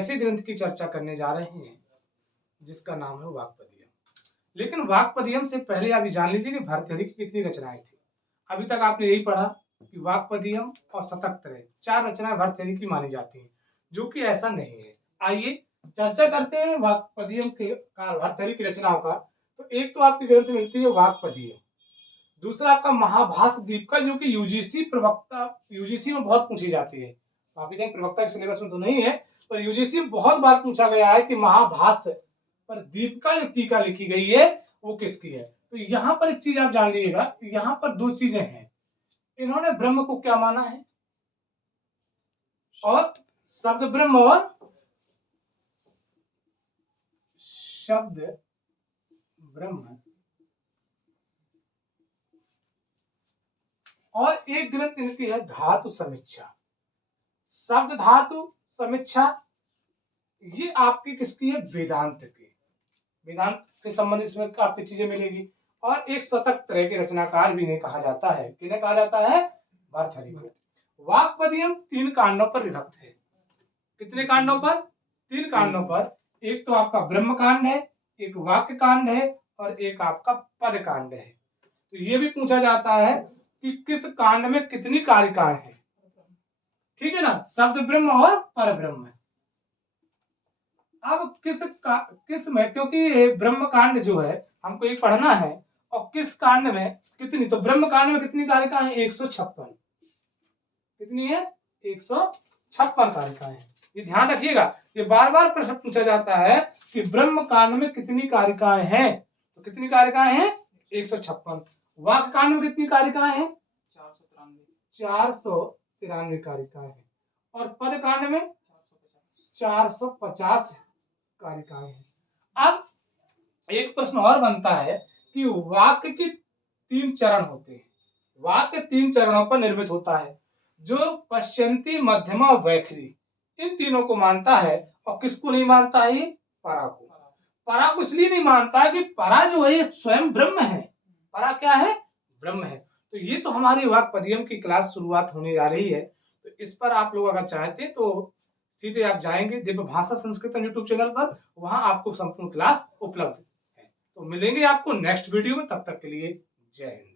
ऐसे ग्रंथ की चर्चा करने जा रहे हैं जिसका नाम है वाक्पदियम। लेकिन वाक्पदियम से पहले आप ये जान लीजिए कि भर्तृहरि की कितनी रचनाएं थी। अभी तक आपने यही पढ़ा कि वाक्पदियम और शतकत्रय 4 रचनाएं भर्तृहरि की मानी जाती हैं, जो कि ऐसा नहीं है। आइए चर्चा करते हैं वाक्पदियम के भर्तृहरि की रचनाओं का। तो एक तो आपकी ग्रंथ मिलती है वाक्पदियम, दूसरा आपका महाभाष्य दीपिका, जो कि यूजीसी में बहुत पूछी जाती है। काफी जगह प्रवक्ता के सिलेबस में तो नहीं है, पर यूजीसी में बहुत बार पूछा गया है कि महाभाष्य पर दीपिका जो टीका लिखी गई है वो किसकी है। तो यहाँ पर एक चीज आप जान लीजिएगा, यहाँ पर 2 चीजें हैं। इन्होंने ब्रह्म को क्या माना है, और शब्द ब्रह्म और शब्द ब्रह्म, और एक ग्रंथ इनकी है धातु समीक्षा। शब्द धातु समीक्षा ये आपकी किसकी है, वेदांत की। वेदांत से संबंधित इसमें आपकी चीजें मिलेगी। और एक शतकत्रय के रचनाकार भी इन्हें कहा जाता है। किन्हें कहा जाता है, भर्तृहरि को। वाक्पदियम 3 कांडों पर विभक्त है। कितने कांडों पर, 3 कांडों पर। एक तो आपका ब्रह्म कांड है, एक वाक्य कांड है, और एक आपका पद कांड है। तो ये भी पूछा जाता है कि किस कांड में कितनी कारिकाएं हैं, ठीक है ना, शब्द ब्रह्म और पर ब्रह्म। अब किस में, क्योंकि ब्रह्म कांड जो है हमको ये पढ़ना है, और किस कांड में कितनी, तो ब्रह्म कांड में कितनी कारिकाएं हैं, 156। कितनी है, 156 कारिकाएं हैं। ये ध्यान रखिएगा, ये बार बार प्रश्न पूछा जाता है कि ब्रह्म कांड में कितनी कारिकाएं हैं। तो कितनी कारिकाएं हैं, 156। वाक्य कांड में कितनी कारिकाएं हैं, 493 कारिकाएं हैं। और पद कांड में 450 कारिकाएं हैं। अब एक प्रश्न और बनता है कि वाक्य के 3 चरण होते हैं। वाक्य 3 चरणों पर निर्मित होता है, जो पश्चंती, मध्यमा और वैखरी, इन तीनों को मानता है। और किसको नहीं मानता है, ये परा को। परा को इसलिए नहीं मानता है कि परा जो है स्वयं ब्रह्म है। परा क्या है, ब्रह्म है। तो ये तो हमारी वाक्पदियम की क्लास शुरुआत होने जा रही है। तो इस पर आप लोग अगर चाहते तो सीधे आप जाएंगे दिव्य भाषा संस्कृतम यूट्यूब चैनल पर, वहां आपको संपूर्ण क्लास उपलब्ध है। तो मिलेंगे आपको नेक्स्ट वीडियो में, तब तक के लिए जय हिंद।